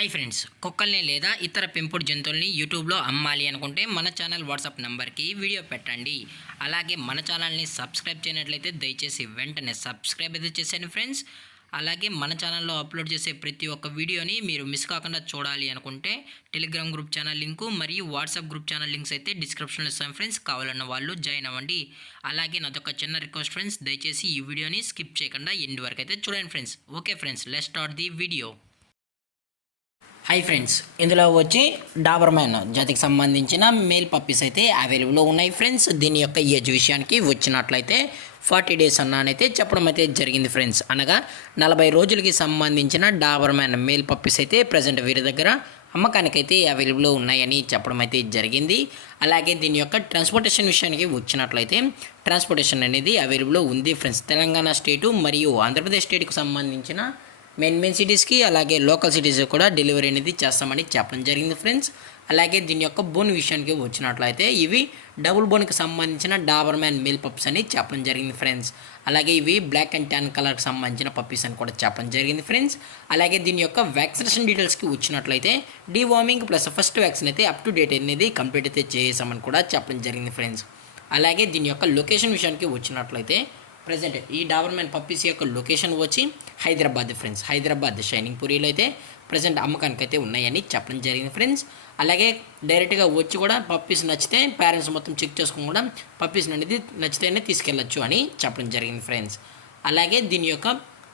Hi friends, కుక్కల్ని లేదా ఇతర పెంపుడు జంతువుల్ని యూట్యూబ్లో అమ్మాలి అనుకుంటే మన ఛానల్ వాట్సాప్ నెంబర్కి వీడియో పెట్టండి. అలాగే మన ఛానల్ని సబ్స్క్రైబ్ చేయనట్లయితే దయచేసి వెంటనే సబ్స్క్రైబ్ అయితే చేసేయండి ఫ్రెండ్స్. అలాగే మన ఛానల్లో అప్లోడ్ చేసే ప్రతి ఒక్క వీడియోని మీరు మిస్ కాకుండా చూడాలి అనుకుంటే టెలిగ్రామ్ గ్రూప్ ఛానల్ లింకు మరియు వాట్సాప్ గ్రూప్ ఛానల్ లింక్స్ అయితే డిస్క్రిప్షన్లో ఇస్తాను ఫ్రెండ్స్. కావాలన్న వాళ్ళు జాయిన్ అవ్వండి. అలాగే నాదొక చిన్న రిక్వెస్ట్ ఫ్రెండ్స్, దయచేసి ఈ వీడియోని స్కిప్ చేయకుండా ఎండ్ వరకు అయితే చూడండి friends. Okay friends, let's start the video. Hi friends, ఇందులో వచ్చి డాబర్మ్యాన్ జాతికి సంబంధించిన మేల్ పప్పీస్ అయితే అవైలబుల్లో ఉన్నాయి ఫ్రెండ్స్. దీని యొక్క ఏజ్ విషయానికి వచ్చినట్లయితే 40 days అన్నానైతే చెప్పడం అయితే జరిగింది ఫ్రెండ్స్. అనగా 40 రోజులకి సంబంధించిన డాబర్మ్యాన్ మేల్ పప్పీస్ అయితే ప్రజెంట్ వీరి దగ్గర అమ్మకానికైతే అవైలబుల్లో ఉన్నాయని చెప్పడం అయితే జరిగింది. అలాగే దీని యొక్క ట్రాన్స్పోర్టేషన్ విషయానికి వచ్చినట్లయితే ట్రాన్స్పోర్టేషన్ అనేది అవైలబుల్లో ఉంది ఫ్రెండ్స్. తెలంగాణ స్టేటు మరియు ఆంధ్రప్రదేశ్ స్టేట్కి సంబంధించిన మెయిన్ సిటీస్కి అలాగే లోకల్ సిటీస్ కూడా డెలివరీ అనేది చేస్తామని చెప్పడం జరిగింది ఫ్రెండ్స్. అలాగే దీని యొక్క బోన్ విషయానికి వచ్చినట్లయితే ఇవి డబుల్ బోన్కి సంబంధించిన డాబర్మ్యాన్ మేల్ పప్పీస్ అని చెప్పడం జరిగింది ఫ్రెండ్స్. అలాగే ఇవి బ్లాక్ అండ్ ట్యాన్ కలర్కి సంబంధించిన పప్పీస్ అని కూడా చెప్పడం జరిగింది ఫ్రెండ్స్. అలాగే దీని యొక్క వ్యాక్సినేషన్ డీటెయిల్స్కి వచ్చినట్లయితే డీవార్మింగ్ ప్లస్ ఫస్ట్ వ్యాక్సిన్ అయితే అప్ టు డేట్ అనేది కంప్లీట్ అయితే చేసామని కూడా చెప్పడం జరిగింది ఫ్రెండ్స్. అలాగే దీని యొక్క లొకేషన్ విషయానికి వచ్చినట్లయితే ప్రజెంట్ ఈ డాబర్మ్యాన్ పప్పీస్ యొక్క లొకేషన్ వచ్చి హైదరాబాద్ ఫ్రెండ్స్. హైదరాబాద్ షైనింగ్ పూరిలో అయితే ప్రజెంట్ అమ్మకానికి అయితే ఉన్నాయని చెప్పడం జరిగింది ఫ్రెండ్స్. అలాగే డైరెక్ట్గా వచ్చి కూడా పప్పీస్ నచ్చితే పేరెంట్స్ మొత్తం చెక్ చేసుకుని కూడా పప్పీస్ అనేది నచ్చితేనే తీసుకెళ్ళచ్చు అని చెప్పడం జరిగింది ఫ్రెండ్స్. అలాగే దీని యొక్క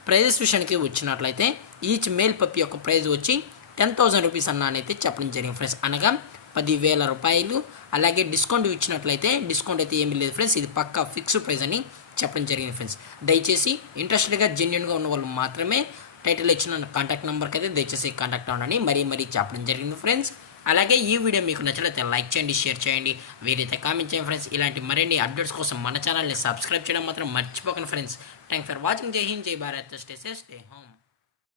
ప్రైజెస్ విషయానికి వచ్చినట్లయితే ఈచ్ మేల్ పప్పీ యొక్క ప్రైజ్ వచ్చి 10,000 రూపీస్ అన్నానైతే చెప్పడం జరిగింది ఫ్రెండ్స్. అనగా 10,000 రూపాయలు. అలాగే డిస్కౌంట్ ఇచ్చినట్లయితే డిస్కౌంట్ అయితే ఏమీ లేదు ఫ్రెండ్స్. ఇది పక్కా ఫిక్స్డ్ ప్రైస్ అని చెప్పడం జరిగింది ఫ్రెండ్స్. దయచేసి ఇంట్రెస్టెడ్గా జెన్యున్గా ఉన్న వాళ్ళు మాత్రమే టైటిల్ ఇచ్చిన కాంటాక్ట్ నెంబర్కి అయితే దయచేసి కాంటాక్ట్ అవ్వండి మరీ చెప్పడం జరిగింది ఫ్రెండ్స్. అలాగే ఈ వీడియో మీకు నచ్చినట్లయితే లైక్ చేయండి, షేర్ చేయండి, వీరైతే కామెంట్ చేయండి ఫ్రెండ్స్. ఇలాంటి మరిన్ని అప్డేట్స్ కోసం మన ఛానల్ని సబ్స్క్రైబ్ చేయడం మాత్రం మర్చిపోకండి ఫ్రెండ్స్. Thanks for watching. జై హింద్, జై Bharat, stay safe, stay home.